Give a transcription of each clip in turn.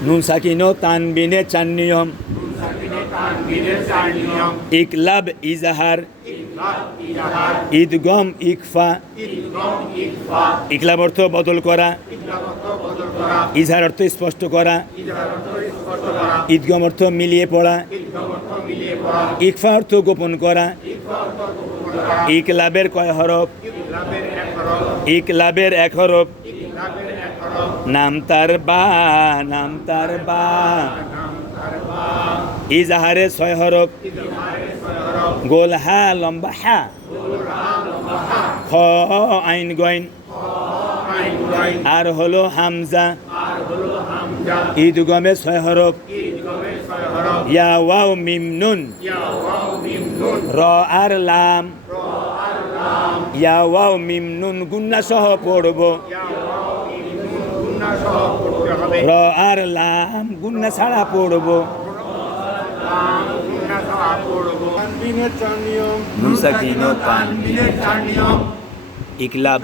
নুন সাকিন তানবিনে চার নিয়ম ইকলাব ইজাহার ঈদগম ইকফা ইকলাব অর্থ বদল করা ইজহার অর্থ স্পষ্ট করা ঈদগম অর্থ মিলিয়ে পড়া ইকফা অর্থ গোপন করা ইকলাবের কয় হরফ ইকলাবের এক হরফ নাম তার বা, নাম তার বা। ইজাহারে ছয় হরফ। গোল হা, লম্বা হা। খ, আইন গইন। আর হলো হামজা। হামজা ঈদগমে ছয় হরফ। ইয়া ওয়াও মিম র আর লাম। ইয়া ওয়াও মিম নুন, গুন্না সহ পড়ব ইয়া ওয়াও মিম নুন গুণা সহ পড়তে হবে র আর লাম গুন্না ছাড়া পড়ব। ইকলাব।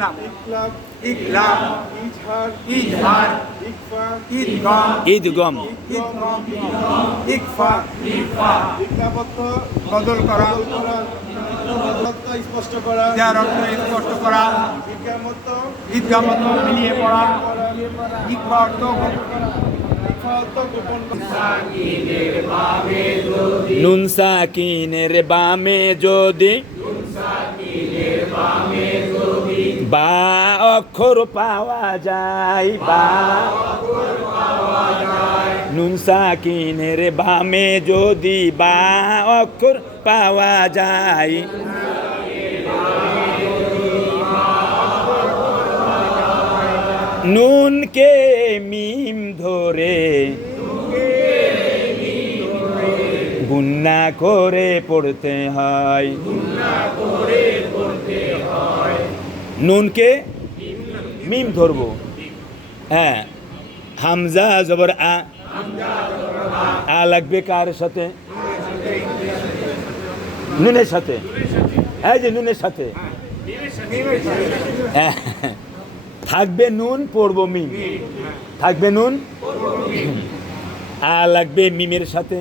ঈদগম। বদল করা। স্পষ্ট করা স্পষ্ট করা। ঈদগামত মিলিয়ে পড়া। নুন সাকিনের বামে যদি, বা অক্ষর পাওয়া যায়, বা নুন সাকিনের বামে যদি, বা অক্ষর পাওয়া যায়। নুনকে মিম ধরে। গুন্না করে পড়তে হয়। নুনকে মিম ধরবো। হ্যাঁ হামজা জবর আ। আ লাগবে কার সাথে? নুনের সাথে। এই যে নুনের সাথে। হ্যাঁ। থাকবে নুন, পড়ব মিম। থাকবে নুন? আ লাগবে মিমের সাথে।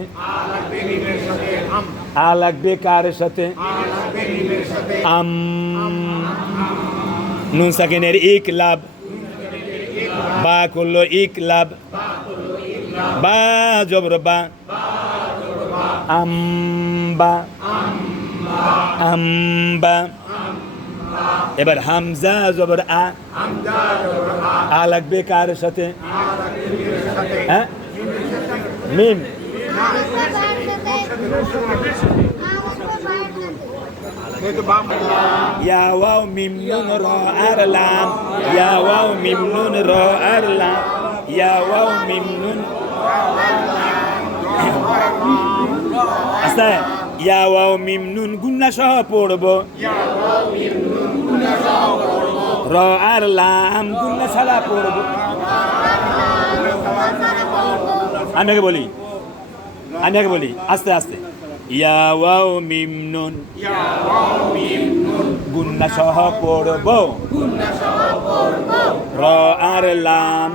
আ লাগবে কার সাথে? আম। নুন সাকিনের ইক লাভ। বা করল ইক লাভ। বা জবর বা। আম্বা আম্বা এবার হামজা জবর আ আ লাগবে কার সাথে হ্যাঁ মিম যেহেতু বাম ইয়া ওয়াও মিম নুন র আর লাম ইয়া ওয়াও মিম নুন র আর লাম ইয়া ওয়াও মিম নুন আস্তে ইয়া ওয়াও মিম নুন গুন্না সহ পড়ব। র আর লাম গুন্না ছাড়া পড়ব। আমি আগে বলি আমি আগে বলি আস্তে আস্তে। ইয়া ওয়াও মিম নুন গুন্না সহ পড়ব। র আর লাম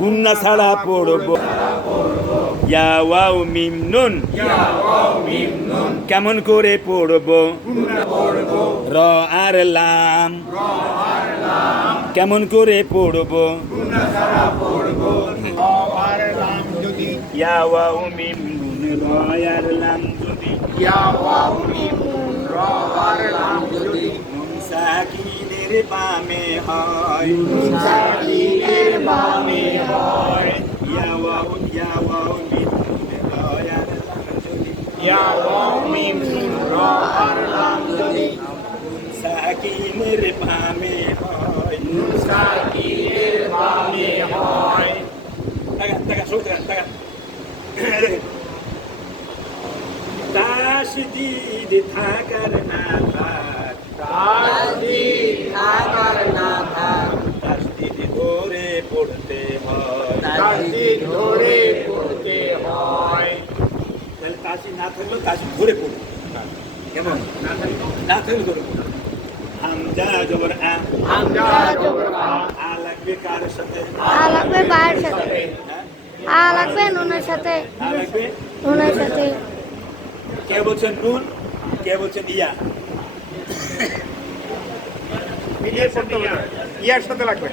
গুন্না ছাড়া পড়ব। ইয়া ওয়াও মিম নুন। কেমন করে পড়ব? র আর লাম। কেমন করে পড়ব? আর লাম যদি ইয়া ওয়াও মিম নুন। র আর লাম যদি ইয়া ওয়াও মিম নুন। র আর লাম যদি সাকিনের বামে হয়। সাকিনের বামে হয়। ইয়া ওয়াও ইয়া ওয়াও মিম নুন র আর লাম তাসদিদ থাকার না থাক তাসদিদ থাকার না থাক তাসদিদ ধরে পড়তে হয় তাসদিদ ধরে পড়তে তাহলে তাসি না থাকলেও তাসি ধরে পড়বে। কেমন? না থাকলে ধরে পড়বে। হামজা জবর আ। হামজা জবর আ। আ লাগবে কার সাথে? আ লাগবে বায়ের সাথে? আ লাগবে নুনের সাথে। আ লাগবে? নুনের সাথে। কে বলছেন নুন? কে বলছেন ইয়া? মিলিয়ে পড়তে হবে না। ইয়ার সাথে লাগবে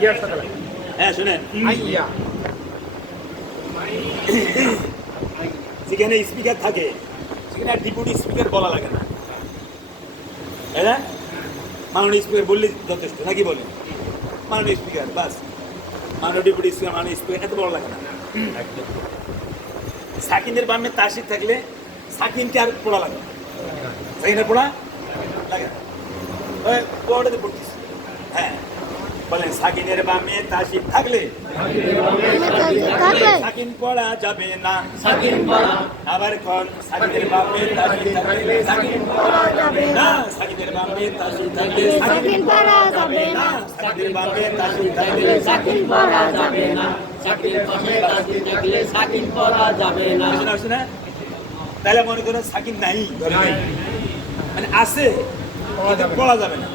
ইয়ার সাথে লাগবে। হ্যাঁ শুনেন। আইয়া। যেখানে স্পিকার থাকে, সেখানে ডিপুটি স্পিকার বলা লাগে না। না? মাননীয় স্পিকার বললে যথেষ্ট, নাকি বলেন? মাননীয় স্পিকার বাস। মাননীয় ডিপুটি স্পিকার মাননীয় স্পিকার এত বড় লাগে না। সাকিনের বামে তাসির থাকলে সাকিনকে আর পড়া লাগে সাকিনের পড়া লাগে ওই পড়তেছি হ্যাঁ। বলেন সাকিনের বামে তাসির থাকলে? থাকলে। সাকিন পড়া যাবে না। সাকিন পড়া। আবার কোন? সাকিনের বাপে তাসির থাকলে সাকিন পড়া যাবে না। সাকিনের বাপে তাসির থাকলে সাকিন পড়া যাবে না। সাকিনের বাপে তাসির থাকলে সাকিন পড়া যাবে না। সাকিনের পাশে তাসবিহ থাকলে সাকিন পড়া যাবে না। পারছ তাহলে মনে করো সাকিন নাই। মানে আছে পড়া যাবে না।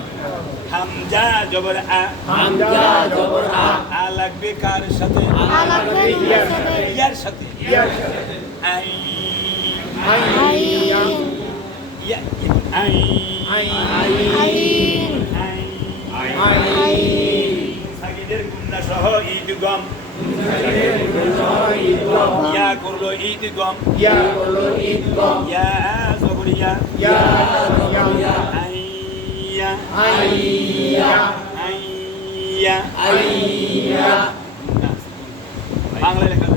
হামজা জবর আ। হামজা জবর আ। আ লাগবে কার সাথে? আ লাগবে সাথে? ইয়ার সাথে। ইয়ার সাথে। আই আইন। ইয়া আই আই আইন। আই আইন। সাকিদের গুন্না সহ ঈদ গম। ইয়া করল ঈদ গম। ইয়া ঈদ গম। ইয়া জবরিয়া। ইয়া ইয়া আইয়া আইয়া আইয়া আইয়া বাংলা লেখা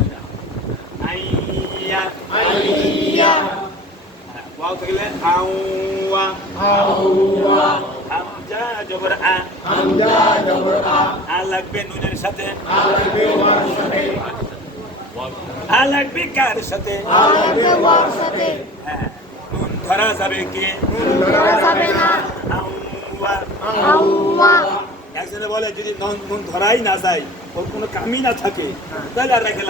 ওয়াও থাকলে আউয়া আউয়া হামজা জবর আ হামজা জবর আ আ লাগবে নুনের সাথে আলাবে ওয়ার সাথে আ লাগবে কার সাথে আ লাগবে ওয়ার সাথে হ্যাঁ নুন ধরা যাবে কি ধরা যাবে না একজনে বলে যদি নুন নুন ধরাই না যায় ওর কোনো কামই না থাকে তাহলে আর রেখে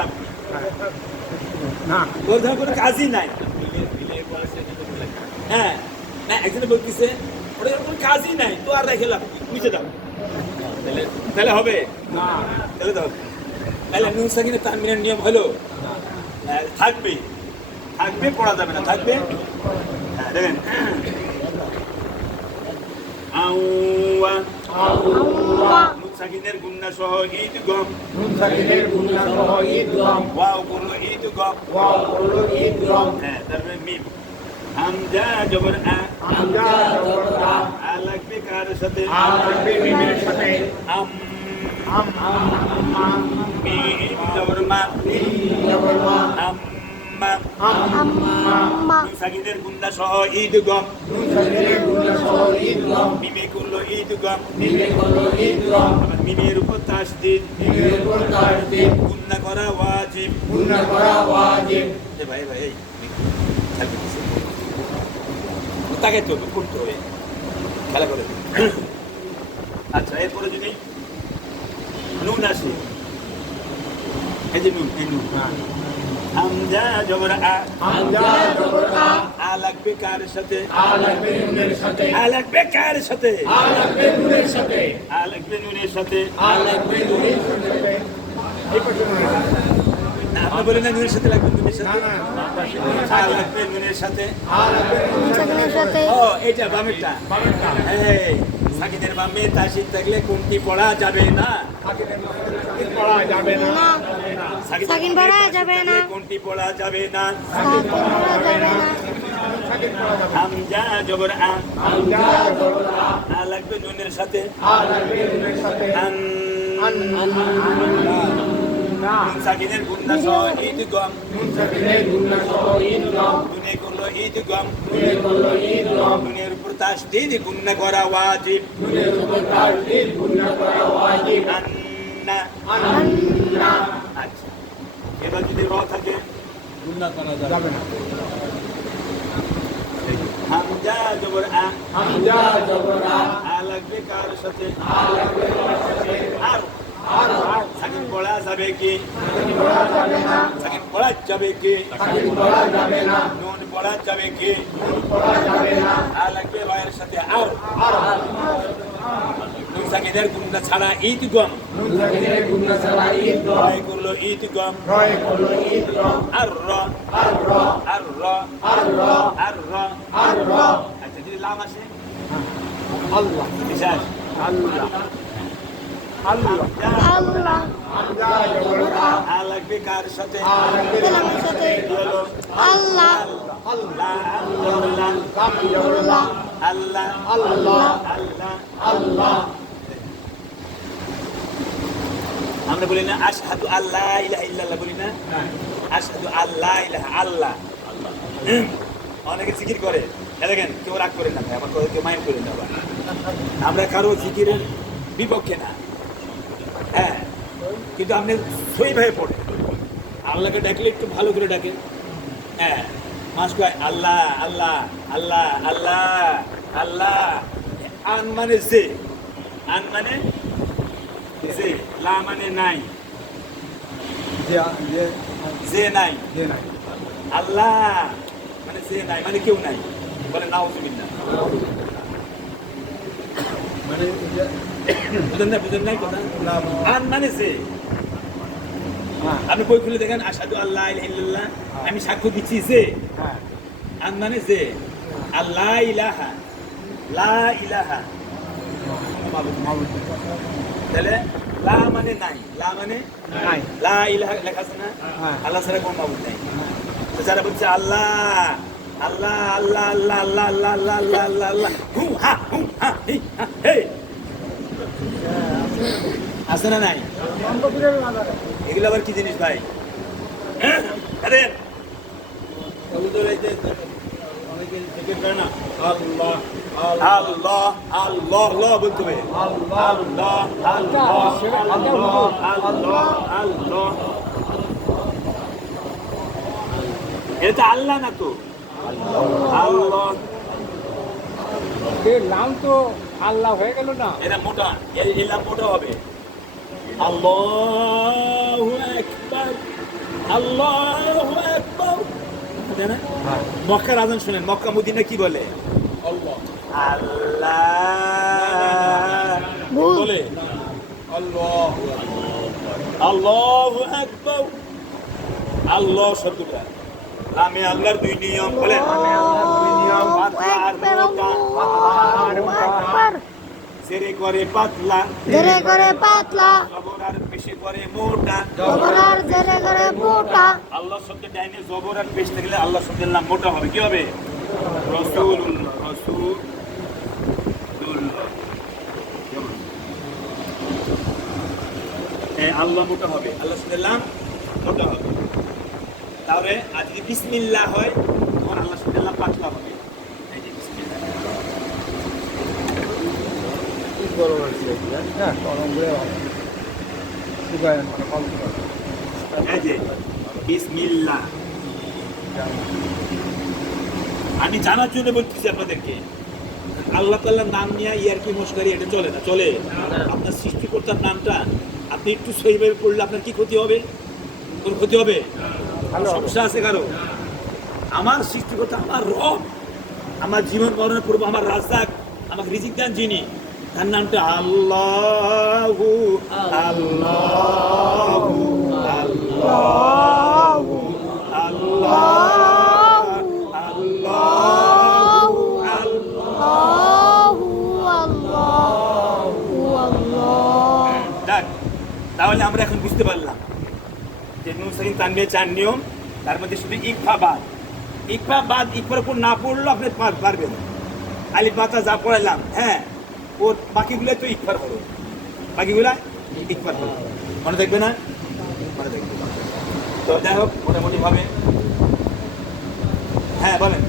না। ওর ধর কোনো কাজই নাই। হ্যাঁ না একজনে বলতেছে ওর কোনো কাজই নাই তো আর রেখে লাভ বুঝে দাও। তাহলে তাহলে হবে? না। তাহলে তো হবে। তাহলে নুন সাকিনের তানমিনের নিয়ম হলো হ্যাঁ, থাকবে। থাকবে পড়া যাবে না থাকবে। হ্যাঁ দেখেন আউয়া। আউয়া। নুন সাকিনের গুন্না সহ ঈদ গম। নুন সাকিনের গুণা সহ ঈদ গম। ওয়াও করল ঈদ গম। ওয়াও করল ঈদ গম। হ্যাঁ তারপরে মিম। হামজা জবর আ। হামজা জবর আ। আ লাগবে কার সাথে? আ লাগবে মিমের সাথে। আম। আম। আম। আম মিম জবর মা। জবর মা। আম। আম্মা নুন সাকিনের গুন্না সহ ঈদ গম। নুন সাকিনের গুণা সহ মিমে করল ঈদ গম। মিমে হলো ঈদ গম। আবার মিমের উপর তাসদিদ। মিমের উপর তাসদিদ। গুন্না করা ওয়াজিব। গুনাহ করা ওয়াজিব। এ ভাই ভাই থাকবে তাকে তো করতে হবে। খেলা করে আচ্ছা এরপরে যদি নুন আসে। এই যে নুন এই নুন। হামজা জবর আ। হামজা জবর আ। আ লাগবে কার সাথে? আ লাগবে নুনের সাথে। আ লাগবে কার সাথে? আ লাগবে নুনের সাথে। আ লাগবে নুনের সাথে। আ লাগবে নুনের সাথে। এই পাশে না আপনি বলেন না নুনের সাথে লাগবে নুনের সাথে? না আ লাগবে নুনের সাথে। আ লাগবে নুন সাথে। ও এইটা বামেরটা। বামেরটা। এই সাকিনের বামে তাসির থাকলে কোনটি পড়া যাবে না। পড়া যাবে না। সাকিন পড়া যাবে পড়া যাবে জবর আ জবর আ। লাগবে নুনের সাথে আ লাগবে নুনের সাথে। আন। আন না নুন সাকিনের সহ ঈদ গম। নুন সাকিনের গুণা সহ ঈদ গম। করল ঈদ গম। ঈদ গম। দুনের তাসদিদ গুন্না করা ওয়াজিব। নুনের উপর তাসদিদ গুনাহ করা ওয়াজিব আন্না। আন্না আচ্ছা। এবার যদি র থাকে? যাবে না। হামজা জবর আ। হামজা জবর আ। আ লাগবে কার সাথে। আ লাগবে নুনের সাথে। আর। আচ্ছা, সাকিব পড়া যাবে কি সাকিব পড়া যাবে কি নুন পড়া যাবে কি আর লাগবে ভাইয়ের সাথে আর নুনসাকিদের গুণটা ছাড়া ঈদ গম রয় করল ঈদ গম আর র আর র আর র আর আল্লাহ। আমরা বলি না, আশহাদু আল্লাহ ইল্লাল্লাহ বলি না, আশহাদু আল্লাহ ইলাহা আল্লাহ অনেকে জিকির করে। দেখেন, কেউ রাগ করে না ভাই, আমার কেউ মাইন্ড করে না আমরা কারও জিকিরের বিপক্ষে না। হ্যাঁ কিন্তু আপনি সইভাবে পড়েন আল্লাহকে ডাকলে একটু ভালো করে ডাকেন হ্যাঁ মাস আল্লাহ আল্লাহ আল্লাহ আল্লাহ আল্লাহ। আন মানে যে। আন মানে যে। লা মানে নাই। যে নাই। যে নাই। আল্লাহ মানে যে নাই মানে কেউ নাই। বলে নাউজুবিল্লাহ। মানে যে বুঝেন না বুঝেন নাই কথা না আন মানে হ্যাঁ। আপনি বই খুলে দেখেন আসাদু আল্লাহ ইল্লাল্লাহ আমি সাক্ষ্য দিচ্ছি যে হ্যাঁ। আন মানে যে আল্লাহ ইলাহা লা ইলাহা। তাহলে লা মানে নাই। লা মানে নাই। লা ইলাহা লেখা আছে না? হ্যাঁ। আল্লাহ ছাড়া কোনো মাবুদ নাই। তো যারা বলছে আল্লাহ আল্লাহ আল্লাহ আল্লাহ আল্লাহ আল্লাহ আল্লাহ আল্লাহ আল্লাহ আল্লাহ হু হা হু হা হি হা হে আছে না নাই? এগুলো আবার কি জিনিস ভাই? আল্লাহ আল্লাহ না তো? আল্লাহ। নাম তো আল্লাহ হয়ে গেল না এটা মোটা এ- এলাম মোটা হবে আল্লাহু আকবার আল্লাহু আকবার? মক্কার আজান শুনেন মক্কা মদিনা কি বলে আল্লাহ আল্লাহ। বলে আল্লাহ আল্লাহু আকবার আল্লাহ শব্দটা আমি আল্লাহর দুই নিয়ম বলে নিয়ম পাতলা আর মোটা আকবার সেরে করে পাতলা। ধীরে করে পাতলা। জবর আর বেশি করে মোটা। জবর আর ধীরে করে মোটা। আল্লাহ শব্দের ডাইনে জবর আর পেশ থাকলে আল্লাহ শব্দের নাম মোটা হবে। কি হবে? রসুল। রসুল আল্লাহ মোটা হবে। আল্লাহ শব্দের নাম মোটা হবে। তাহলে যদি বিসমিল্লাহ হয় তখন আল্লাহ শব্দের নাম পাতলা হবে এই যে বিসমিল্লাহ। গরম আছে গরম করে শুকায় মানে বিসমিল্লাহ। আমি জানার জন্য বলতেছি আপনাদেরকে আল্লাহ তাল্লাহ নাম নিয়ে ইয়ার কি মস্কারি এটা চলে না চলে। আপনার সৃষ্টিকর্তার নামটা আপনি একটু সহিভাবে পড়লে আপনার কি ক্ষতি হবে? কোন ক্ষতি হবে? সমস্যা আছে কারও? আমার সৃষ্টিকর্তা আমার রব আমার জীবন বর্ণনা করব আমার রাজাক আমাকে রিজিক দেন যিনি। তার নামটা আল্লাহ আল্লাহ আল্লাহ আল্লাহ তাহলে আমরা এখন বুঝতে পারলাম যে নুন সাকিন তানবিয়ে চার নিয়ম, তার মধ্যে শুধু ইকফা বাদ। ইকফা বাদ, ইকফার উপর না পড়লেও আপনি পার- পারবেন। আলি পাতা যা পড়াইলাম হ্যাঁ। ও বাকিগুলো তো ইকফার করো বাকিগুলা ইকফার করো মনে থাকবে না? মনে থাকবে। তো যাই হোক, মোটামুটিভাবে। হ্যাঁ বলেন।